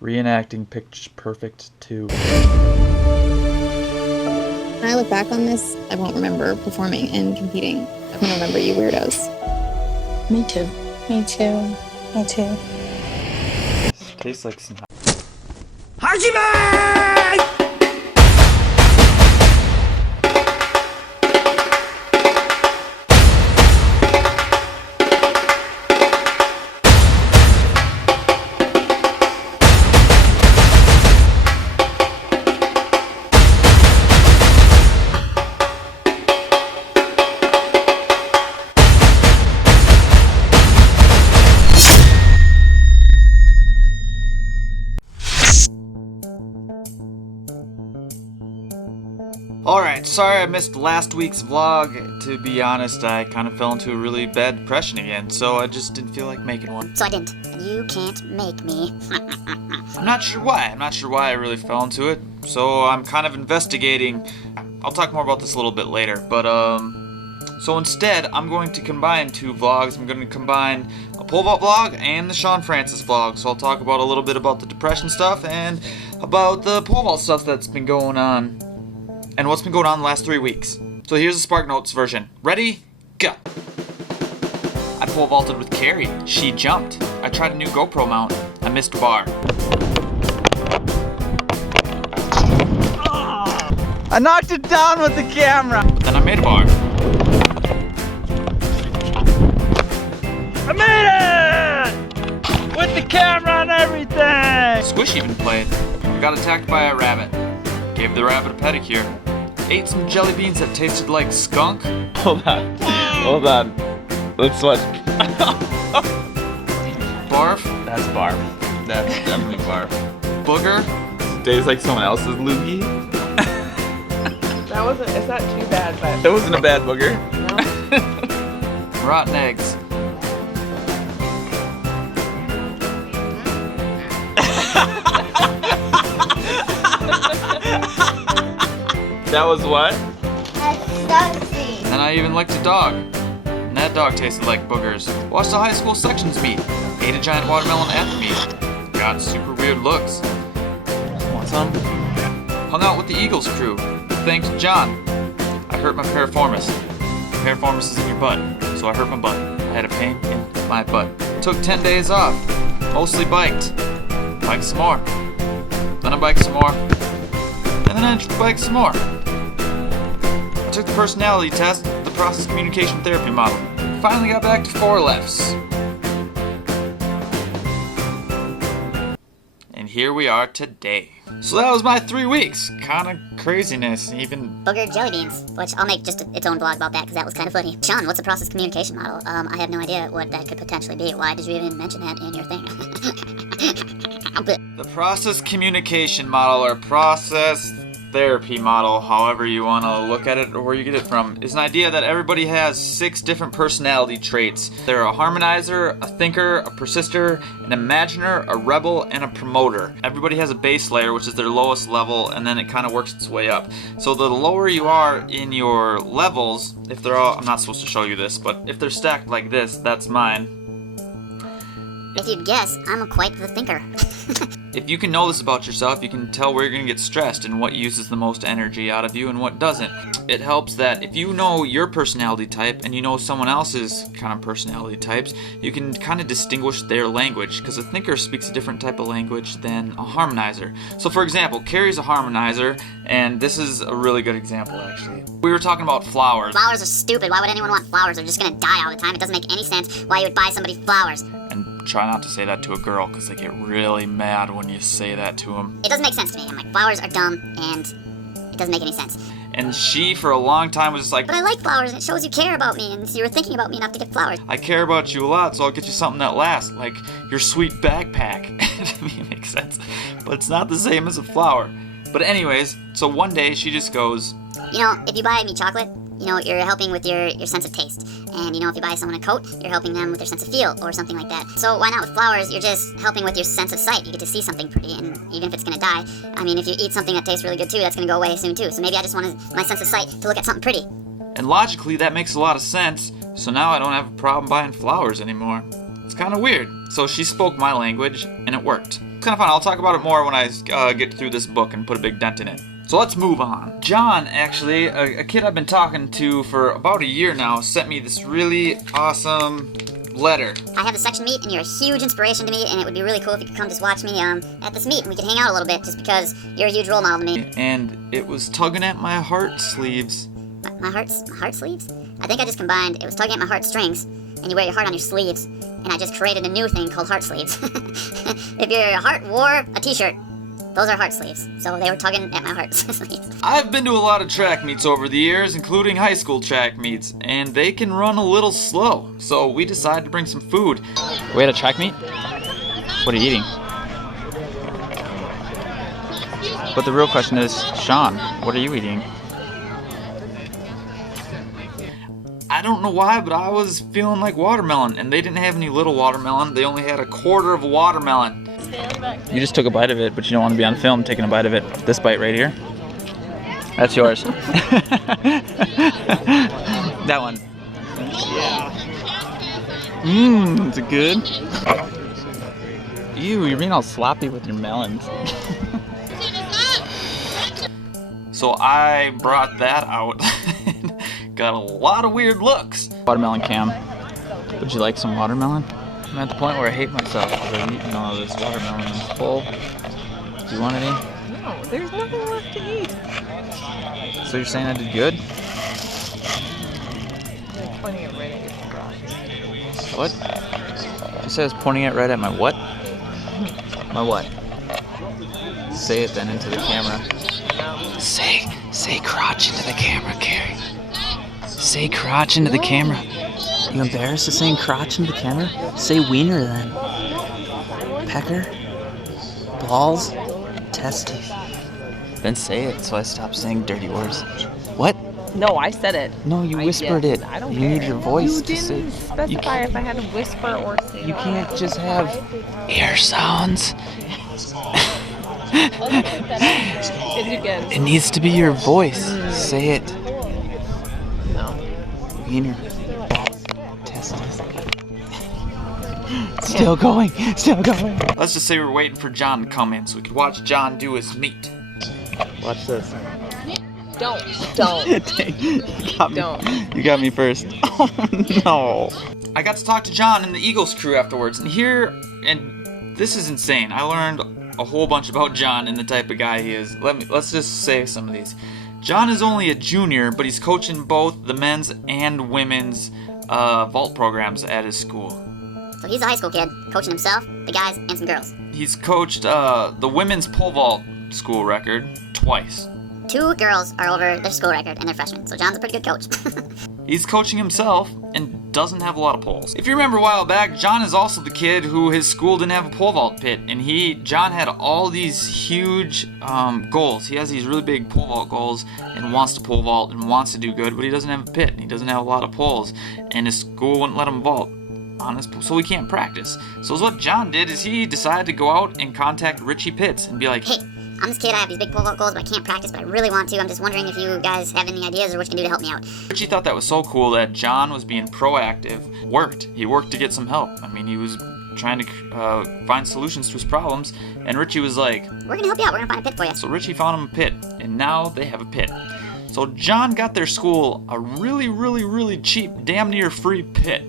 Reenacting Pitch Perfect 2. When I look back on this, I won't remember performing and competing. I won't remember you weirdos. Me too. Me too. Me too. This tastes like some... Alright, sorry I missed last week's vlog. To be honest, I kind of fell into a really bad depression again, so I just didn't feel like making one. So I didn't. And you can't make me. I'm not sure why. I'm not sure why I really fell into it, so I'm kind of investigating. I'll talk more about this a little bit later, but so instead, I'm going to combine two vlogs. I'm going to combine a pole vault vlog and the Shawn Francis vlog. So I'll talk about a little bit about the depression stuff and about the pole vault stuff that's been going on. And what's been going on the last 3 weeks. So here's the Spark Notes version. Ready? Go! I pole vaulted with Carrie. She jumped. I tried a new GoPro mount. I missed a bar. I knocked it down with the camera! But then I made a bar. I made it! With the camera and everything! Squish even played. I got attacked by a rabbit. Gave the rabbit a pedicure. Ate some jelly beans that tasted like skunk. Hold on. Hold on. Let's watch. Barf? That's barf. That's definitely barf. Booger? Tastes like someone else's loogie. It's not too bad, but... That wasn't a bad booger. No. Rotten eggs. That was what? That's And I even licked a dog. And that dog tasted like boogers. Watched the high school sections meet. Ate a giant watermelon after meet. Got super weird looks. Want some? Hung out with the Eagles crew. Thanks John. I hurt my piriformis. Piriformis is in your butt, so I hurt my butt. I had a pain in my butt. Took 10 days off. Mostly biked. Biked some more. Then I biked some more. And then I biked some more. I took the personality test, the process communication therapy model. Finally got back to 4 lefts. And here we are today. So that was my 3 weeks. Kinda craziness, even. booger jelly beans, which I'll make just its own vlog about that because that was kind of funny. Shawn, what's a process communication model? I have no idea what that could potentially be. Why did you even mention that in your thing? The process communication model, or process therapy model, however you want to look at it or where you get it from, is an idea that everybody has 6 different personality traits. They're a harmonizer, a thinker, a persister, an imaginer, a rebel, and a promoter. Everybody has a base layer, which is their lowest level, and then it kind of works its way up. So the lower you are in your levels, if they're all, I'm not supposed to show you this, but if they're stacked like this, that's mine. If you'd guess, I'm quite the thinker. If you can know this about yourself, you can tell where you're going to get stressed and what uses the most energy out of you and what doesn't. It helps that if you know your personality type and you know someone else's kind of personality types, you can kind of distinguish their language, because a thinker speaks a different type of language than a harmonizer. So for example, Carrie's a harmonizer, and this is a really good example actually. We were talking about flowers. Flowers are stupid. Why would anyone want flowers? They're just gonna die all the time. It doesn't make any sense why you would buy somebody flowers. And try not to say that to a girl, because they get really mad when you say that to them. It doesn't make sense to me. I'm like, flowers are dumb, and it doesn't make any sense. And she, for a long time, was just like, But I like flowers, and it shows you care about me, and you were thinking about me enough to get flowers. I care about you a lot, so I'll get you something that lasts, like your sweet backpack. To me, it makes sense. But it's not the same as a flower. But anyways, so one day she just goes, You know, if you buy me chocolate, you know, you're helping with your sense of taste. And, you know, if you buy someone a coat, you're helping them with their sense of feel or something like that. So why not with flowers? You're just helping with your sense of sight. You get to see something pretty, and even if it's going to die, I mean, if you eat something that tastes really good too, that's going to go away soon too. So maybe I just wanted my sense of sight to look at something pretty. and logically that makes a lot of sense, so now I don't have a problem buying flowers anymore. It's kind of weird. So she spoke my language, and it worked. It's kind of fun. I'll talk about it more when I get through this book and put a big dent in it. So let's move on. John, actually, a kid I've been talking to for about a year now, sent me this really awesome letter. I have a section meet, and you're a huge inspiration to me, and it would be really cool if you could come just watch me at this meet, and we could hang out a little bit, just because you're a huge role model to me. And it was tugging at my heart sleeves. My heart sleeves? I think I just combined, it was tugging at my heart strings, and you wear your heart on your sleeves, and I just created a new thing called heart sleeves. If your heart wore a t-shirt, those are heart sleeves. So they were tugging at my heart sleeves. I've been to a lot of track meets over the years, including high school track meets, and they can run a little slow. So we decided to bring some food. We had a track meet? What are you eating? But the real question is, Shawn, what are you eating? I don't know why, but I was feeling like watermelon, and they didn't have any little watermelon. They only had a quarter of a watermelon. You just took a bite of it, but you don't want to be on film taking a bite of it. This bite right here, that's yours. That one. Yeah. Is it good? Ew, you're being all sloppy with your melons. So I brought that out. Got a lot of weird looks. Watermelon Cam. Would you like some watermelon? I'm at the point where I hate myself because I've eaten all this watermelon in this bowl. Do you want any? No, there's nothing left to eat. So you're saying I did good? You're pointing it right at your crotch. What? You said I was pointing it right at my what? My what? Say it then into the camera. Say crotch into the camera, Carrie. Say crotch into the camera. You embarrassed of saying crotch into the camera? Say wiener then. Pecker? Balls? Testes. Then say it so I stop saying dirty words. What? No, I said it. No, you whispered it. I don't You care. need your voice You to say. didn't specify if I had to whisper or say. You can't just have ear sounds. It needs to be your voice. Say it. No. Wiener. Testes. Still going. Let's just say we're waiting for John to come in so we could watch John do his meat. Watch this. Don't. You got me first. Oh no. I got to talk to John and the Eagles crew afterwards, and this is insane. I learned a whole bunch about John and the type of guy he is. Let's just say some of these. John is only a junior, but he's coaching both the men's and women's vault programs at his school. So he's a high school kid, coaching himself, the guys, and some girls. He's coached the women's pole vault school record twice. 2 girls are over their school record, and they're freshmen, so John's a pretty good coach. He's coaching himself and doesn't have a lot of poles. If you remember a while back, John is also the kid who his school didn't have a pole vault pit, and John had all these huge goals. He has these really big pole vault goals and wants to pole vault and wants to do good, but he doesn't have a pit and he doesn't have a lot of poles, and his school wouldn't let him vault on his pool, so he can't practice. So what John did is he decided to go out and contact Richie Pitts and be like, Hey, I'm this kid, I have these big pole vault goals, but I can't practice, but I really want to. I'm just wondering if you guys have any ideas or what you can do to help me out. Richie thought that was so cool that John was being proactive. He worked to get some help. I mean, he was trying to find solutions to his problems, and Richie was like, We're gonna help you out, we're gonna find a pit for you. so Richie found him a pit, and now they have a pit. So John got their school a really, really, really cheap, damn near free pit.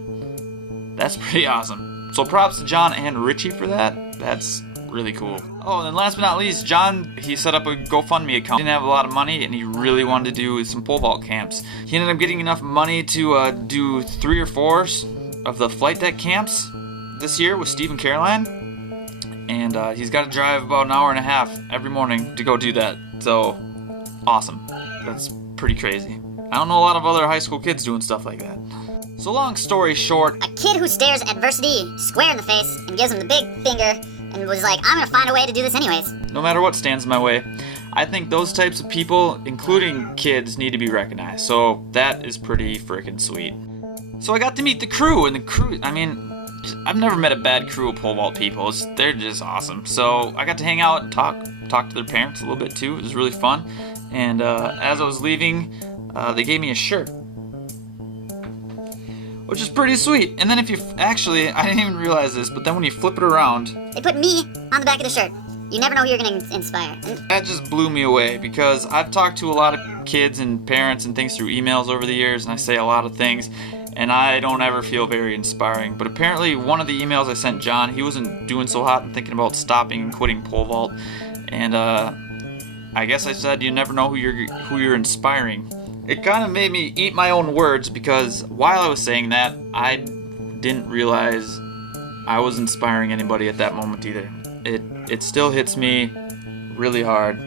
That's pretty awesome. So props to John and Richie for that. That's really cool. Oh, and then last but not least, John, he set up a GoFundMe account. He didn't have a lot of money, and he really wanted to do some pole vault camps. He ended up getting enough money to do 3 or 4 of the flight deck camps this year with Steve and Caroline. And he's got to drive about an hour and a half every morning to go do that. So, awesome. That's pretty crazy. I don't know a lot of other high school kids doing stuff like that. So long story short, A kid who stares adversity square in the face and gives him the big finger and was like, I'm gonna find a way to do this anyways. no matter what stands in my way, I think those types of people, including kids, need to be recognized. So that is pretty freaking sweet. So I got to meet the crew, and the crew, I mean, I've never met a bad crew of pole vault people. They're just awesome. So I got to hang out and talk to their parents a little bit too. It was really fun. And as I was leaving, they gave me a shirt. which is pretty sweet. And then if you actually, I didn't even realize this, but then when you flip it around, They put me on the back of the shirt. You never know who you're gonna inspire. that just blew me away, because I've talked to a lot of kids and parents and things through emails over the years, and I say a lot of things, and I don't ever feel very inspiring. But apparently one of the emails I sent John, he wasn't doing so hot and thinking about stopping and quitting pole vault, and I guess I said you never know who you're inspiring. It kind of made me eat my own words, because while I was saying that, I didn't realize I was inspiring anybody at that moment either. It still hits me really hard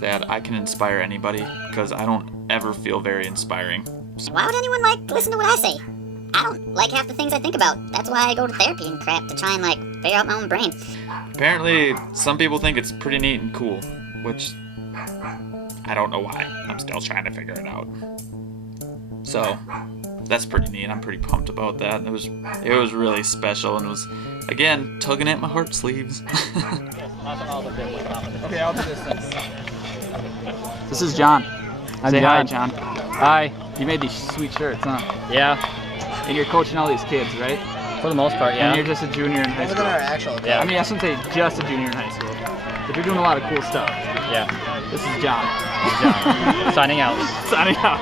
that I can inspire anybody, because I don't ever feel very inspiring. Why would anyone listen to what I say? I don't like half the things I think about. That's why I go to therapy and crap, to try and figure out my own brain. Apparently, some people think it's pretty neat and cool, which I don't know why. I'm still trying to figure it out. So that's pretty neat. I'm pretty pumped about that. It was really special, and it was, again, tugging at my heart sleeves. Okay, I'll do this then. This is John. Say hi, John. Hi. You made these sweet shirts, huh? Yeah, And you're coaching all these kids, right? for the most part, yeah. And you're just a junior in high school. Yeah. I mean, I shouldn't say just a junior in high school, but you're doing a lot of cool stuff. Yeah. This is John. John. Signing out. Signing out.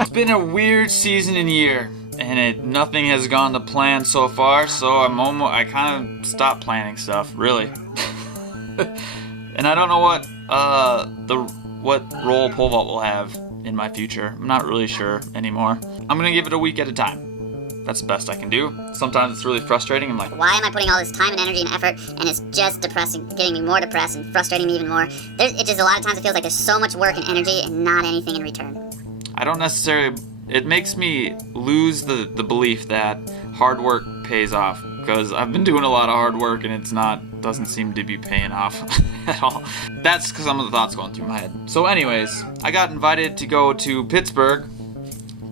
It's been a weird season and year, and nothing has gone to plan so far, so I kind of stopped planning stuff, really. And I don't know what role pole vault will have in my future. I'm not really sure anymore. I'm gonna give it a week at a time. That's the best I can do. Sometimes it's really frustrating. I'm like, Why am I putting all this time and energy and effort, and it's just depressing, getting me more depressed and frustrating me even more? It just, a lot of times it feels like there's so much work and energy and not anything in return. I don't necessarily, it makes me lose the belief that hard work pays off, because I've been doing a lot of hard work and doesn't seem to be paying off at all. That's because some of the thoughts going through my head. So anyways, I got invited to go to Pittsburgh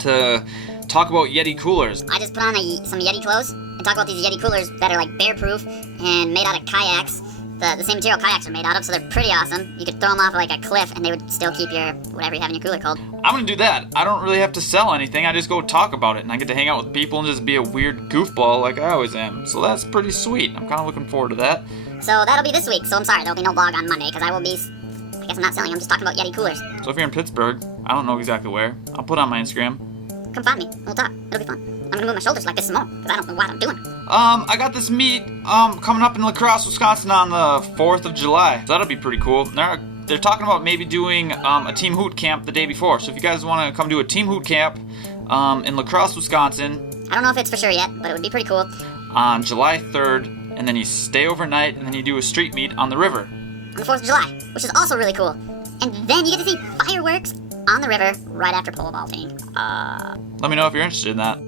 to talk about Yeti coolers. I just put on some Yeti clothes and talk about these Yeti coolers that are bear proof and made out of kayaks. The same material kayaks are made out of, so they're pretty awesome. You could throw them off a cliff and they would still keep your whatever you have in your cooler cold. I'm gonna do that. I don't really have to sell anything. I just go talk about it, and I get to hang out with people and just be a weird goofball like I always am. So that's pretty sweet. I'm kind of looking forward to that. So that'll be this week, so I'm sorry, there'll be no vlog on Monday, because I guess I'm not selling, I'm just talking about Yeti coolers. So if you're in Pittsburgh, I don't know exactly where. I'll put it on my Instagram. Come find me, we'll talk, it'll be fun. I'm gonna move my shoulders like this some more, because I don't know what I'm doing. I got this meet coming up in La Crosse, Wisconsin on the 4th of July. So that'll be pretty cool. They're talking about maybe doing a Team Hoot camp the day before. So if you guys want to come do a Team Hoot camp in La Crosse, Wisconsin. I don't know if it's for sure yet, but it would be pretty cool. On July 3rd, and then you stay overnight, and then you do a street meet on the river. On the 4th of July, which is also really cool. And then you get to see fireworks on the river right after pole vaulting. Let me know if you're interested in that.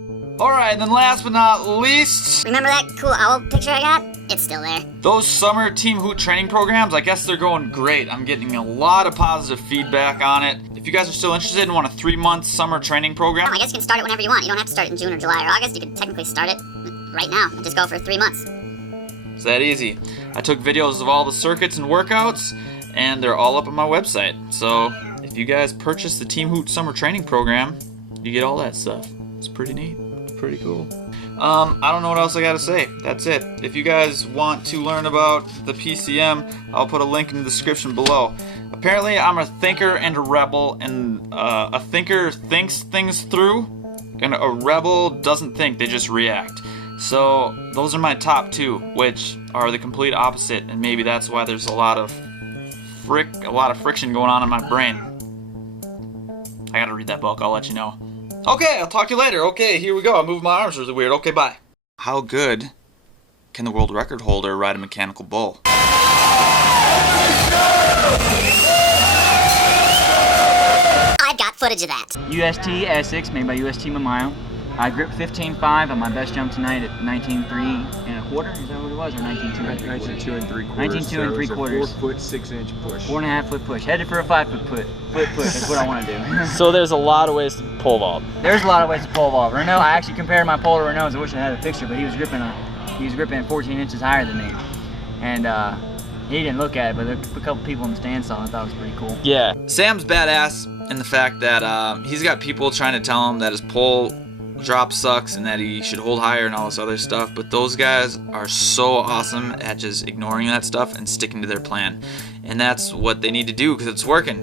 Alright, and then last but not least, Remember that cool owl picture I got? It's still there. those summer Team Hoot training programs, I guess they're going great. I'm getting a lot of positive feedback on it. If you guys are still interested and want a 3-month summer training program, I guess you can start it whenever you want. You don't have to start it in June or July or August. You can technically start it right now and just go for 3 months. it's that easy. I took videos of all the circuits and workouts, and they're all up on my website. So if you guys purchase the Team Hoot summer training program, you get all that stuff. It's pretty neat. Pretty cool. I don't know what else I gotta say. That's it. If you guys want to learn about the PCM, I'll put a link in the description below. Apparently, I'm a thinker and a rebel, and a thinker thinks things through, and a rebel doesn't think, they just react. So those are my top two, which are the complete opposite, and maybe that's why there's a lot of friction going on in my brain. I gotta read that book. I'll let you know. Okay, I'll talk to you later. Okay, here we go. I moved my arms really weird. Okay, bye. How good can the world record holder ride a mechanical bull? I've got footage of that. UST Essex, made by UST Mamayo. I gripped 15.5 on my best jump tonight at 19.3 1/4. Is that what it was, or 19.2 19.2 3/4. 19.2 and 3/4. 4 foot 6 inch push. 4.5 foot push. Headed for a 5 foot push. That's what I want to do. So there's a lot of ways to pole vault. There's a lot of ways to pole vault. Renault, I actually compared my pole to Renault's. I wish I had a picture, but he was gripping 14 inches higher than me, and he didn't look at it. But a couple people in the stand saw it. I thought it was pretty cool. Yeah. Sam's badass in the fact that he's got people trying to tell him that his pole drop sucks and that he should hold higher and all this other stuff, but those guys are so awesome at just ignoring that stuff and sticking to their plan. And that's what they need to do because it's working.